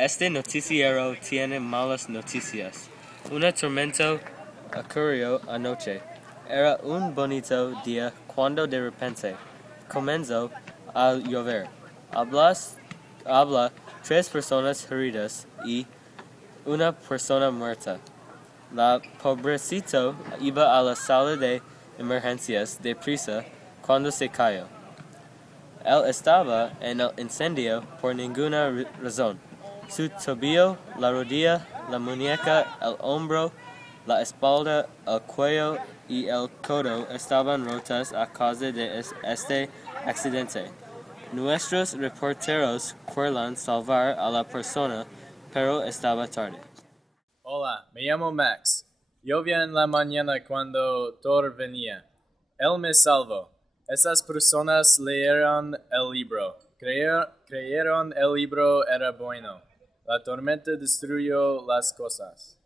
Este noticiero tiene malas noticias. Una tormenta ocurrió anoche. Era un bonito día cuando de repente comenzó a llover. Habla 3 personas heridas y una persona muerta. La pobrecito iba a la sala de emergencias deprisa cuando se cayó. Él estaba en el incendio por ninguna razón. Su tobillo, la rodilla, la muñeca, el hombro, la espalda, el cuello y el codo estaban rotas a causa de este accidente. Nuestros reporteros querían salvar a la persona, pero estaba tarde. Hola, me llamo Max. Yo vi en la mañana cuando Thor venía. Él me salvó. Esas personas leyeron el libro. Creyeron el libro era bueno. La tormenta destruyó las cosas.